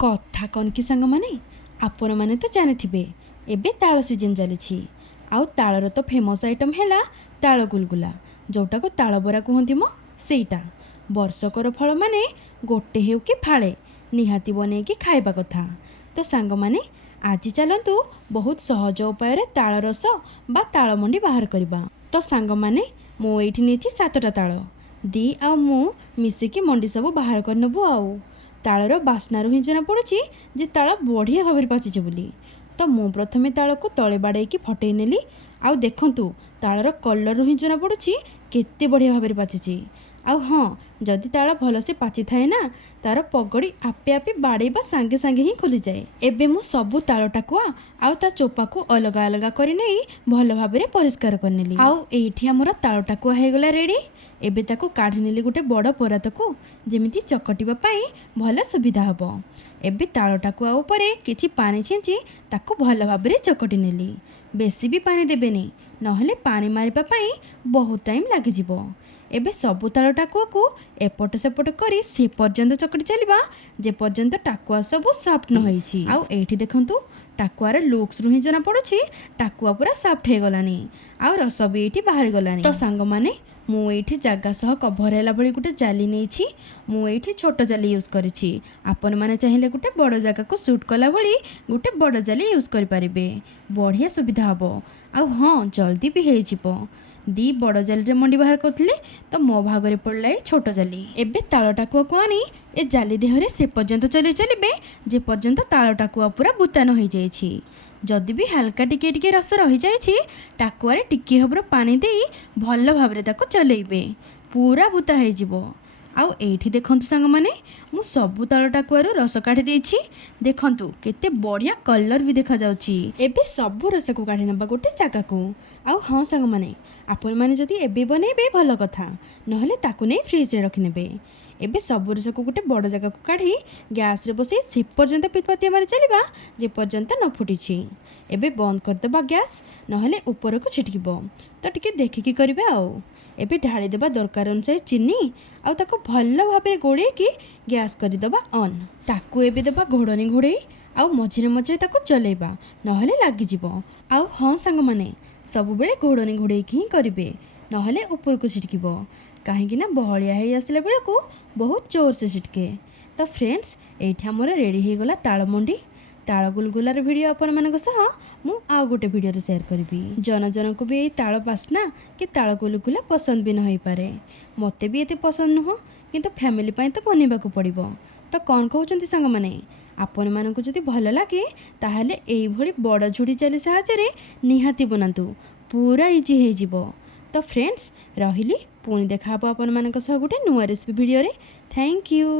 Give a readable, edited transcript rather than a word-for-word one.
କଥା କନ୍ କି ସାଙ୍ଗମାନେ, ଆପଣମାନେ ତ ଜାଣିଥିବେ ଏବେ ତାଳ ସିଜନ୍ ଚାଲିଛି। ଆଉ ତାଳର ତ ଫେମସ୍ ଆଇଟମ୍ ହେଲା ତାଳ ଗୁଲଗୁଲା, ଯେଉଁଟାକୁ ତାଳ ବରା କୁହନ୍ତି ମ ସେଇଟା। ବର୍ଷକର ଫଳ ମାନେ ଗୋଟେ ହେଉ କି ଫାଳେ ନିହାତି ବନେଇକି ଖାଇବା କଥା। ତ ସାଙ୍ଗମାନେ ଆଜି ଚାଲନ୍ତୁ ବହୁତ ସହଜ ଉପାୟରେ ତାଳ ରସ ବା ତାଳ ମଣ୍ଡି ବାହାର କରିବା। ତ ସାଙ୍ଗମାନେ ମୁଁ ଏଇଠି ନେଇଛି 7ଟା ତାଳ। ଦି ଆଉ ମୁଁ ମିଶିକି ମଣ୍ଡି ସବୁ ବାହାର କରିନେବୁ। ଆଉ ତାଳର ବାସ୍ନାରୁ ହିଁ ଜଣାପଡ଼ୁଛି ଯେ ତାଳ ବଢ଼ିଆ ଭାବରେ ପାଚିଛି ବୋଲି। ତ ମୁଁ ପ୍ରଥମେ ତାଳକୁ ତଳେ ବାଡ଼େଇକି ଫଟେଇ ନେଲି। ଆଉ ଦେଖନ୍ତୁ ତାଳର କଲର୍ରୁ ହିଁ ଜଣାପଡ଼ୁଛି କେତେ ବଢ଼ିଆ ଭାବରେ ପାଚିଛି। ଆଉ ହଁ, ଯଦି ତାଳ ଭଲସେ ପାଚିଥାଏ ନା, ତାର ପଗଡ଼ି ଆପେ ଆପେ ବାଡ଼େଇବା ସାଙ୍ଗେ ସାଙ୍ଗେ ହିଁ ଖୋଲିଯାଏ। ଏବେ ମୁଁ ସବୁ ତାଳ ଟାକୁଆ ଆଉ ତା ଚୋପାକୁ ଅଲଗା ଅଲଗା କରି ନେଇ ଭଲ ଭାବରେ ପରିଷ୍କାର କରିନେଲି। ଆଉ ଏଇଠି ଆମର ତାଳ ଟାକୁଆ ହେଇଗଲା ରେଡ଼ି। ଏବେ ତାକୁ କାଢ଼ି ନେଲି ଗୋଟେ ବଡ଼ ପରାତକୁ, ଯେମିତି ଚକଟିବା ପାଇଁ ଭଲ ସୁବିଧା ହେବ। ଏବେ ତାଳ ଟାକୁଆ ଉପରେ କିଛି ପାଣି ଛିଞ୍ଚି ତାକୁ ଭଲ ଭାବରେ ଚକଟି ନେଲି। ବେଶୀ ବି ପାଣି ଦେବେନି, ନହେଲେ ପାଣି ମାରିବା ପାଇଁ ବହୁତ ଟାଇମ୍ ଲାଗିଯିବ। ଏବେ ସବୁ ତାଳ ଟାକୁଆକୁ ଏପଟ ସେପଟ କରି ସେ ପର୍ଯ୍ୟନ୍ତ ଚକଟି ଚାଲିବା ଯେପର୍ଯ୍ୟନ୍ତ ଟାକୁଆ ସବୁ ସଫ୍ଟ ନ ହେଇଛି। ଆଉ ଏଇଠି ଦେଖନ୍ତୁ ଟାକୁଆର ଲୁକ୍ସରୁ ହିଁ ଜଣାପଡ଼ୁଛି ଟାକୁଆ ପୁରା ସଫ୍ଟ ହେଇଗଲାଣି, ଆଉ ରସ ବି ଏଇଠି ବାହାରିଗଲାଣି। ତ ସାଙ୍ଗମାନେ ମୁଁ ଏଇଠି ଜାଗା ସହ କଭର ହେଲା ଭଳି ଗୋଟେ ଜାଲି ନେଇଛି। ମୁଁ ଏଇଠି ଛୋଟ ଜାଲି ୟୁଜ୍ କରିଛି। ଆପଣମାନେ ଚାହିଁଲେ ଗୋଟେ ବଡ଼ ଜାଗାକୁ ସୁଟ୍ କଲା ଭଳି ଗୋଟେ ବଡ଼ ଜାଲି ୟୁଜ୍ କରିପାରିବେ। ବଢ଼ିଆ ସୁବିଧା ହେବ। ଆଉ ହଁ, ଜଲ୍ଦି ବି ହେଇଯିବ। ଦି ବଡ଼ ଜାଲିରେ ମଣ୍ଡି ବାହାର କରିଥିଲେ, ତ ମୋ ଭାଗରେ ପଡ଼ିଲା ଏଇ ଛୋଟ ଜାଲି। ଏବେ ତାଳ ଟାକୁଆକୁ ଆଣି ଏ ଜାଲି ଦେହରେ ସେ ପର୍ଯ୍ୟନ୍ତ ଚଲେଇ ଚାଲିବେ ଯେପର୍ଯ୍ୟନ୍ତ ତାଳ ଟାକୁଆ ପୁରା ବୁତାନ ହେଇଯାଇଛି। ଯଦି ବି ହାଲକା ଟିକେ ଟିକେ ରସ ରହିଯାଇଛି, ଟାକୁଆରେ ଟିକେ ହବର ପାଣି ଦେଇ ଭଲ ଭାବରେ ତାକୁ ଚଲେଇବେ, ପୁରା ବୁତା ହେଇଯିବ। ଆଉ ଏଇଠି ଦେଖନ୍ତୁ ସାଙ୍ଗମାନେ, ମୁଁ ସବୁ ତାଳ ଟାକୁଆରୁ ରସ କାଢ଼ି ଦେଇଛି। ଦେଖନ୍ତୁ କେତେ ବଢ଼ିଆ କଲର୍ ବି ଦେଖାଯାଉଛି। ଏବେ ସବୁ ରସକୁ କାଢ଼ି ନେବା ଗୋଟେ ଜାଗାକୁ। ଆଉ ହଁ ସାଙ୍ଗମାନେ, ଆପଣମାନେ ଯଦି ଏବେ ବନେଇବେ ଭଲ କଥା, ନହେଲେ ତାକୁ ନେଇ ଫ୍ରିଜରେ ରଖିନେବେ। ଏବେ ସବୁ ରସକୁ ଗୋଟେ ବଡ଼ ଜାଗାକୁ କାଢ଼ି ଗ୍ୟାସ୍ରେ ବସେଇ ସେ ପର୍ଯ୍ୟନ୍ତ ପିତ୍ପାତିଆ ମାରି ଚାଲିବା ଯେପର୍ଯ୍ୟନ୍ତ ନ ଫୁଟିଛି। ଏବେ ବନ୍ଦ କରିଦେବା ଗ୍ୟାସ୍, ନହେଲେ ଉପରକୁ ଛିଟକିବ। ତ ଟିକେ ଦେଖିକି କରିବେ। ଆଉ ଏବେ ଢାଳିଦେବା ଦରକାର ଅନୁସାରେ ଚିନି, ଆଉ ତାକୁ ଭଲ ଭାବରେ ଗୋଳେଇକି ଗ୍ୟାସ୍ କରିଦେବା ଅନ୍। ତାକୁ ଏବେ ଦେବା ଘୋଡ଼ଣି ଘୋଡ଼େଇ, ଆଉ ମଝିରେ ମଝିରେ ତାକୁ ଚଲେଇବା, ନହେଲେ ଲାଗିଯିବ। ଆଉ ହଁ ସାଙ୍ଗମାନେ, ସବୁବେଳେ ଘୋଡ଼ଣି ଘୋଡ଼େଇକି ହିଁ କରିବେ, ନହେଲେ ଉପରକୁ ଛିଟକିବ। କାହିଁକି ନା ବହଳିଆ ହେଇ ଆସିଲା ବେଳକୁ ବହୁତ ଜୋରସେ ଛିଟକେ। ତ ଫ୍ରେଣ୍ଡସ୍, ଏଇଠି ଆମର ରେଡ଼ି ହେଇଗଲା ତାଳ ମଣ୍ଡି। ତାଳ ଗୁଲଗୁଲାର ଭିଡ଼ିଓ ଆପଣମାନଙ୍କ ସହ ମୁଁ ଆଉ ଗୋଟେ ଭିଡ଼ିଓରେ ସେୟାର କରିବି। ଜଣ ଜଣଙ୍କୁ ବି ଏଇ ତାଳ ବାସ୍ନା କି ତାଳ ଗୁଲଗୁଲା ପସନ୍ଦ ବି ନ ହେଇପାରେ। ମୋତେ ବି ଏତେ ପସନ୍ଦ ନୁହଁ, କିନ୍ତୁ ଫ୍ୟାମିଲି ପାଇଁ ତ ବନେଇବାକୁ ପଡ଼ିବ। ତ କ'ଣ କହୁଛନ୍ତି ସାଙ୍ଗମାନେ? ଆପଣମାନଙ୍କୁ ଯଦି ଭଲ ଲାଗେ, ତାହେଲେ ଏଇଭଳି ବଡ଼ ଝୁଡ଼ି ଜାଲି ସାହାଯ୍ୟରେ ନିହାତି ବନାନ୍ତୁ, ପୁରା ଇଜି ହେଇଯିବ। ତ ଫ୍ରେଣ୍ଡସ୍ ରହିଲି, ପୁଣି ଦେଖା ହେବ ଆପଣମାନଙ୍କ ସହ ଗୋଟେ ନୂଆ ରେସିପି ଭିଡ଼ିଓରେ। Thank you.